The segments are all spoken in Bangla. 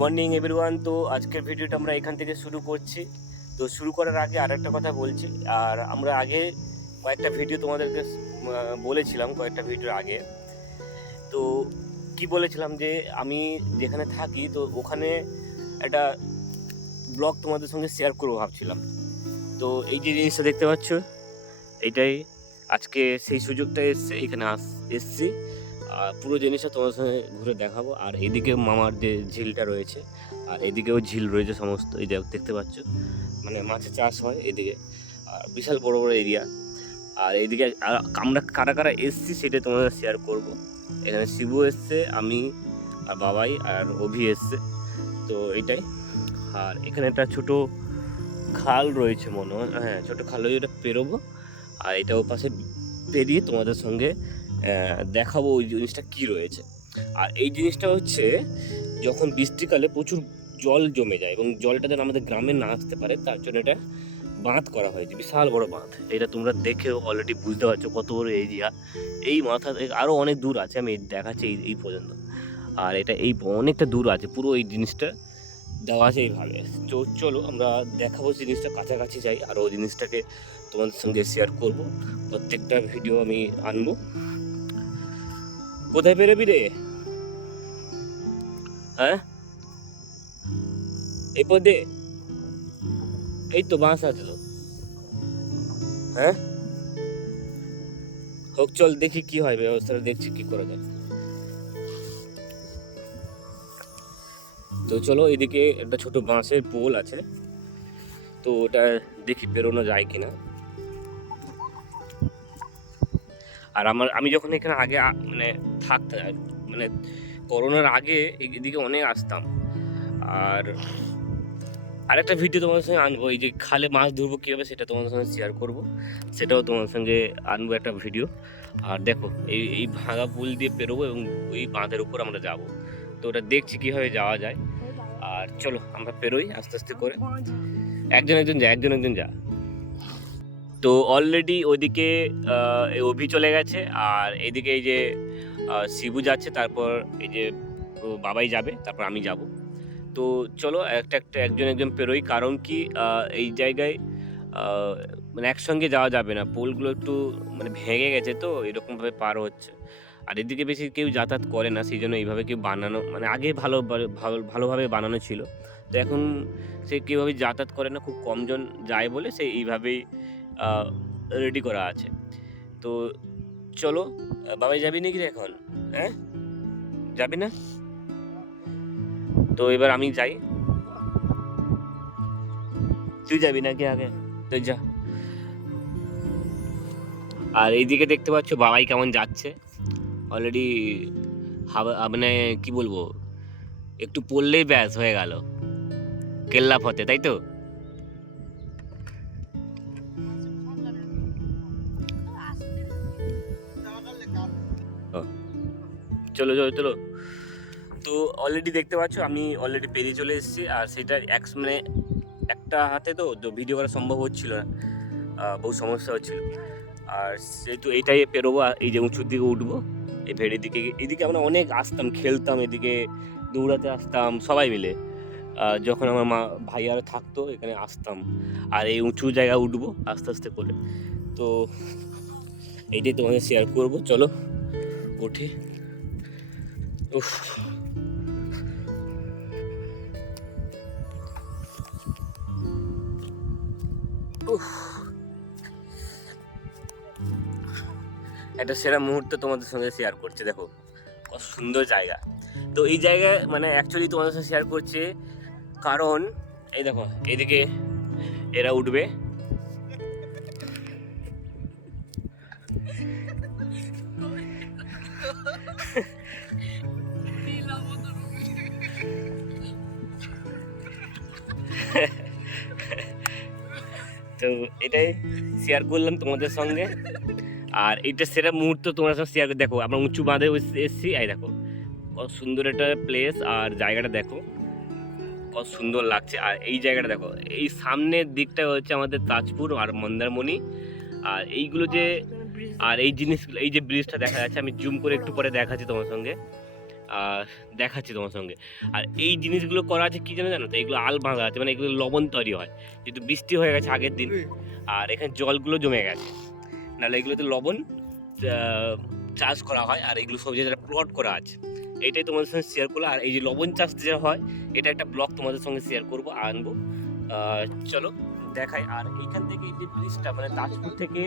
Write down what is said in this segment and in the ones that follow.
Morning everyone. তো আজকের ভিডিওটা আমরা এখান থেকে শুরু করছি। তো শুরু করার আগে আর একটা কথা বলছি, আর আমরা আগে কয়েকটা ভিডিও তোমাদেরকে বলেছিলাম কয়েকটা ভিডিওর আগে। তো কি বলেছিলাম যে আমি যেখানে থাকি তো ওখানে একটা ব্লগ তোমাদের সঙ্গে শেয়ার করবো ভাবছিলাম। তো এই যে জিনিসটা দেখতে পাচ্ছ, এইটাই আজকে সেই সুযোগটা এসছে, এখানে এসছি। আর পুরো জিনিসটা তোমার সঙ্গে ঘুরে দেখাবো। আর এদিকে মামার যে ঝিলটা রয়েছে, আর এদিকেও ঝিল রয়েছে সমস্ত, এই দেখতে পাচ্ছ, মানে মাছের চাষ হয় এদিকে। আর বিশাল বড় বড় এরিয়া। আর এইদিকে আমরা কারা কারা এসছি সেটা তোমাদের শেয়ার করব। এখানে শিবু এসছে, আমি আর বাবাই আর অভি এসছে। তো এইটাই। আর এখানে একটা ছোট খাল রয়েছে মনে হয়, হ্যাঁ ছোটো খাল রয়েছে, ওটা পেরোবো। আর এটা ও পাশে পেরিয়ে তোমাদের সঙ্গে দেখাবো ওই জিনিসটা কি রয়েছে। আর এই জিনিসটা হচ্ছে যখন বৃষ্টিকালে প্রচুর জল জমে যায় এবং জলটা যেন আমাদের গ্রামে না আসতে পারে তার জন্য এটা বাঁধ করা হয়েছে, বিশাল বড় বাঁধ। এটা তোমরা দেখেও অলরেডি বুঝতে পারছো কত বড় এরিয়া। এই মাথা থেকে আরও অনেক দূর আছে, আমি দেখাচ্ছি এই পর্যন্ত। আর এটা এই অনেকটা দূর আছে, পুরো এই জিনিসটা দেওয়া আছে এইভাবে। তো চলো আমরা দেখাবো জিনিসটা, কাছাকাছি যাই আর ওই জিনিসটাকে তোমাদের সঙ্গে শেয়ার করব। প্রত্যেকটা ভিডিও আমি আনবো। কোথায় বেরোবি রে? হ্যাঁ এই পদে, এই তো বাস আছে তো। হ্যাঁ হোক, চল দেখি কি হয়, ব্যবস্থাটা দেখছি কি করা যায়। তো চলো, এদিকে একটা ছোট বাঁশের পোল আছে, তো ওটা দেখি বেরোনো যায় কিনা। আর আমি যখন এখানে আগে মানে থাকতাম, মানে করোনার আগে এদিকে অনেক আসতাম। আর আরেকটা ভিডিও তোমাদের সঙ্গে আনবো, এই যে খালে মাছ ধরবো কীভাবে সেটা তোমাদের সঙ্গে শেয়ার করব, সেটাও তোমাদের সঙ্গে আনবো একটা ভিডিও। আর দেখো এই ভাঙা পুল দিয়ে পেরোবো এবং ওই বাঁধের উপর আমরা যাব। তো ওটা দেখছি কীভাবে যাওয়া যায়। আর চলো আমরা পেরোই আস্তে আস্তে করে, একজন একজন যা। তো অলরেডি ওইদিকে অভি চলে গেছে, আর এইদিকে এই যে শিবু যাচ্ছে, তারপর এই যে বাবাই যাবে, তারপর আমি যাব। তো চলো একজন পেরোই, কারণ কি এই জায়গায় মানে একসঙ্গে যাওয়া যাবে না, পোলগুলো একটু মানে ভেঙে গেছে, তো এরকমভাবে পার হচ্ছে। আর এদিকে বেশি কেউ যাতায়াত করে না, সেই জন্য এইভাবে কেউ বানানো, মানে আগে ভালোভাবে বানানো ছিল, তো এখন সে কীভাবে যাতায়াত করে না, খুব কমজন যায় বলে সে এইভাবেই রেডি করা আছে। তো চলো, বাবাই যাবি নাকি রে এখন? হ্যাঁ যাবি না? তো এবার আমি যাই, তুই যাবি নাকি আগে? তুই যা। আর এইদিকে দেখতে পাচ্ছ বাবাই কেমন যাচ্ছে, অলরেডি মানে কি বলবো, একটু পড়লেই ব্যাস হয়ে গেল কেল্লা ফতে, তাই তো? চলো চলো চলো। তো অলরেডি দেখতে পাচ্ছ আমি অলরেডি পেরিয়ে চলে এসেছি, আর সেটা মানে একটা হাতে তো ভিডিও করা সম্ভব হচ্ছিল না, বহু সমস্যা হচ্ছিল। আর সেহেতু এইটাই পেরোবো, এই যে উঁচুর দিকে উঠবো, এই ভেড়ির দিকে। এদিকে আমরা অনেক আসতাম, খেলতাম, এদিকে দৌড়াতে আসতাম সবাই মিলে। যখন আমার ভাইয়ারা থাকতো এখানে আসতাম, আর এই উঁচু জায়গায় উঠবো আস্তে আস্তে করে। তো এইটাই তোমাদের শেয়ার করবো, চলো উঠে। উফ, একটা সেরা মুহূর্ত তোমাদের সঙ্গে শেয়ার করছে, দেখো কত সুন্দর জায়গা। তো এই জায়গায় মানে অ্যাকচুয়ালি তোমাদের সাথে শেয়ার করছে কারণ এই দেখো এদিকে এরা উঠবে, তো এটাই শেয়ার করলাম তোমাদের সঙ্গে। আর এইটা সেরা মুহূর্ত তোমার সঙ্গে শেয়ার করে, দেখো আমরা উঁচু বাঁধে এসেছি, এই দেখো কত সুন্দর একটা প্লেস, আর জায়গাটা দেখো কত সুন্দর লাগছে। আর এই জায়গাটা দেখো, এই সামনের দিকটা হচ্ছে আমাদের তাজপুর আর মন্দারমণি। আর এইগুলো যে, আর এই জিনিসগুলো, এই যে ব্রিজটা দেখা যাচ্ছে, আমি জুম করে একটু পরে দেখাচ্ছি তোমার সঙ্গে। দেখাচ্ছি তোমার সঙ্গে। আর এই জিনিসগুলো করা আছে কি জানো তো, এগুলো আল বাঁধা আছে, মানে এগুলো লবণ তৈরি হয় যেহেতু বৃষ্টি হয়ে গেছে আগের দিন, আর এখানে জলগুলো জমে গেছে, নাহলে এগুলোতে লবণ চাষ করা হয়। আর এগুলো সব যেটা প্লট করা আছে, এইটাই তোমাদের সঙ্গে শেয়ার করলো। আর এই যে লবণ চাষ যেটা হয়, এটা একটা ব্লগ তোমাদের সঙ্গে শেয়ার করবো, আনবো। চলো দেখাই। আর এইখান থেকে এই যে ব্রিজটা, মানে তাজপুর থেকে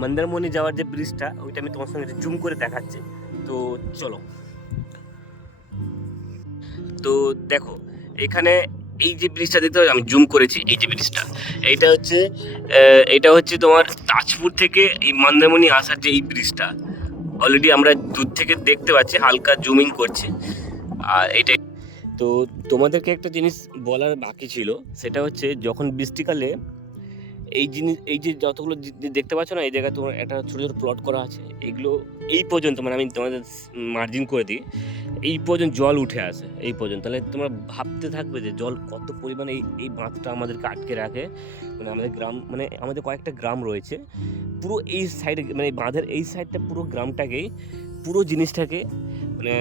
মন্দারমণি যাওয়ার যে ব্রিজটা, ওইটা আমি তোমার সঙ্গে জুম করে দেখাচ্ছি। তো চলো। তো দেখো এখানে এই যে ব্রিজটা দেখতে পাচ্ছ, আমি জুম করেছি, এই যে ব্রিজটা, এটা হচ্ছে তোমার তাজপুর থেকে এই মন্দারমণি আসার যে এই ব্রিজটা, অলরেডি আমরা দূর থেকে দেখতে পাচ্ছি, হালকা জুমিং করছে। আর এইটাই তো তোমাদেরকে একটা জিনিস বলার বাকি ছিল, সেটা হচ্ছে যখন বৃষ্টিকালে এই যে যতগুলো দেখতে পাচ্ছ না, এই জায়গায় তোমার একটা ছোটো ছোটো প্লট করা আছে, এগুলো এই পর্যন্ত, মানে আমি তোমাদের মার্জিন করে দিই, এই পর্যন্ত জল উঠে আসে এই পর্যন্ত। তাহলে তোমরা ভাবতে থাকবে যে জল কত পরিমাণে এই বাঁধটা আমাদেরকে আটকে রাখে। মানে আমাদের গ্রাম, মানে আমাদের কয়েকটা গ্রাম রয়েছে পুরো এই সাইডে, মানে বাঁধের এই সাইডটা পুরো গ্রামটাকেই, পুরো জিনিসটাকে, মানে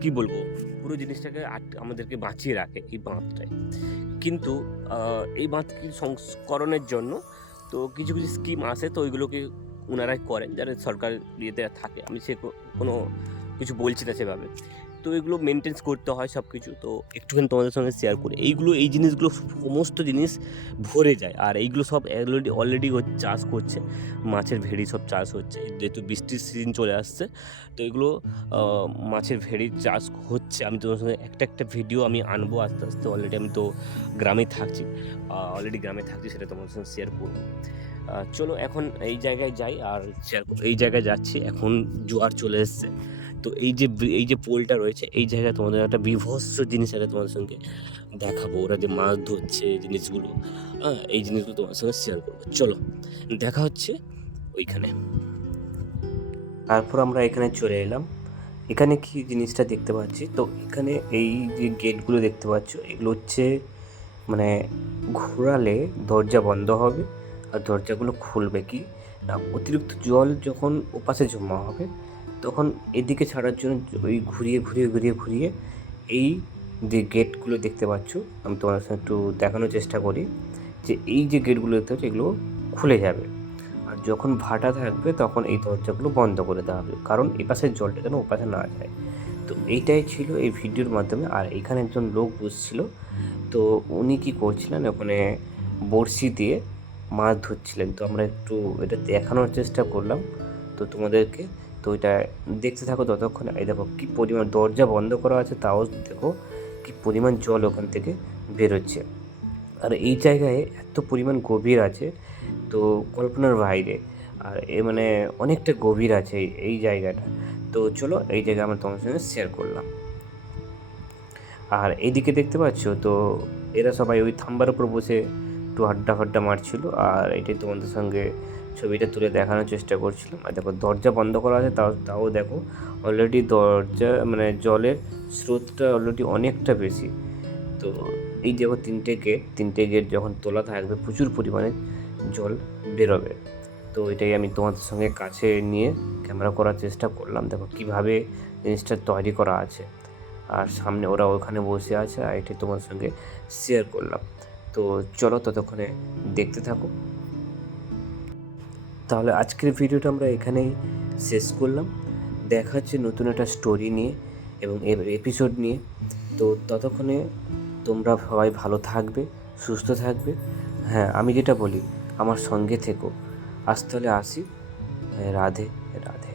কি বলবো, পুরো জিনিসটাকে আমাদেরকে বাঁচিয়ে রাখে এই বাঁধটাই। কিন্তু এই বাঁধকে সংস্করণের জন্য তো কিছু কিছু স্কিম আসে, তো ওইগুলোকে ওনারাই করেন, যারা সরকার ইয়েতে থাকে। আমি কোনো কিছু বলছি না সেভাবে, তো এগুলো মেনটেন্স করতে হয় সব কিছু। তো একটুখানি তোমাদের সঙ্গে শেয়ার করি, এই জিনিসগুলো সমস্ত জিনিস ভরে যায়। আর এইগুলো সব অলরেডি চাষ করছে, মাছের ভেড়ি সব চাষ হচ্ছে, যেহেতু বৃষ্টির সিজন চলে আসছে। তো এগুলো মাছের ভেড়ির চাষ হচ্ছে। আমি তোমাদের সঙ্গে একটা ভিডিও আমি আনবো আস্তে আস্তে। অলরেডি আমি তো গ্রামে থাকছি, সেটা তোমাদের সঙ্গে শেয়ার করবো। চলো এখন এই জায়গায় যাই আর শেয়ার করবো। এই জায়গায় যাচ্ছি, এখন জোয়ার চলে এসছে। তো এই যে পোলটা রয়েছে, এই জায়গায় তোমাদের একটা বিভৎস জিনিস আছে তোমাদের সঙ্গে দেখাবো। ওরা যে মাছ ধরছে জিনিসগুলো, এই জিনিসগুলো তোমার সঙ্গে শেয়ার করবো। চলো দেখা হচ্ছে ওইখানে। তারপর আমরা এখানে চলে এলাম। এখানে কি জিনিসটা দেখতে পাচ্ছি, তো এখানে এই যে গেটগুলো দেখতে পাচ্ছ, এগুলো হচ্ছে মানে ঘোরালে দরজা বন্ধ হবে আর দরজাগুলো খুলবে কি না, অতিরিক্ত জল যখন ওপাশে জমা হবে তখন এদিকে ছাড়ার জন্য ওই ঘুরিয়ে এই যে গেটগুলো দেখতে পাচ্ছ, আমি তোমার সাথে একটু দেখানোর চেষ্টা করি যে এই যে গেটগুলো দেখতে পাচ্ছ, এগুলো খুলে যাবে। আর যখন ভাটা থাকবে তখন এই দরজাগুলো বন্ধ করে দেওয়া হবে, কারণ এই পাশের জলটা যেন ওপাশে না যায়। তো এইটাই ছিল এই ভিডিওর মাধ্যমে। আর এখানে একজন লোক বসছিল, তো উনি কী করছিলেন, ওখানে বড়শি দিয়ে মাছ ধরছিলেন। তো আমরা একটু এটা দেখানোর চেষ্টা করলাম তো তোমাদেরকে। তো এটা দেখতে থাকো ততক্ষণ। এই দেখো কী পরিমাণ, দরজা বন্ধ করা আছে তাও দেখো কী পরিমাণ জল ওখান থেকে বেরোচ্ছে। আর এই জায়গায় এত পরিমাণ গভীর আছে, তো কল্পনার বাইরে। আর মানে অনেকটা গভীর আছে এই জায়গাটা। তো চলো এই জায়গায় আমরা তোমার সঙ্গে শেয়ার করলাম। আর এইদিকে দেখতে পাচ্ছ, তো এরা সবাই ওই থাম্বার উপর বসে একটু আড্ডা মারছিল। আর এটাই তোমাদের সঙ্গে ছবিটা তুলে দেখানোর চেষ্টা করছিলাম। আর দেখো দরজা বন্ধ করা আছে, তাও দেখো অলরেডি দরজা, মানে জলের স্রোতটা অলরেডি অনেকটা বেশি। তো এই দেখো তিনটে গেট যখন তোলা থাকবে প্রচুর পরিমাণে জল বেরোবে। তো এটাই আমি তোমাদের সঙ্গে কাছে নিয়ে ক্যামেরা করার চেষ্টা করলাম। দেখো কীভাবে জিনিসটা তৈরি করা আছে, আর সামনে ওরা ওখানে বসে আছে, আর এটাই তোমার সঙ্গে শেয়ার করলাম। তো চলো ততক্ষণে দেখতে থাকো। তাহলে আজকের ভিডিওটা আমরা এখানেই শেষ করলাম। দেখা হচ্ছে নতুন একটা স্টোরি নিয়ে এবং এপিসোড নিয়ে। তো ততক্ষণে তোমরা সবাই ভালো থাকবে, সুস্থ থাকবে। হ্যাঁ, আমি যেটা বলি, আমার সঙ্গে থেকো। আজ তাহলে আসি। রাধে রাধে।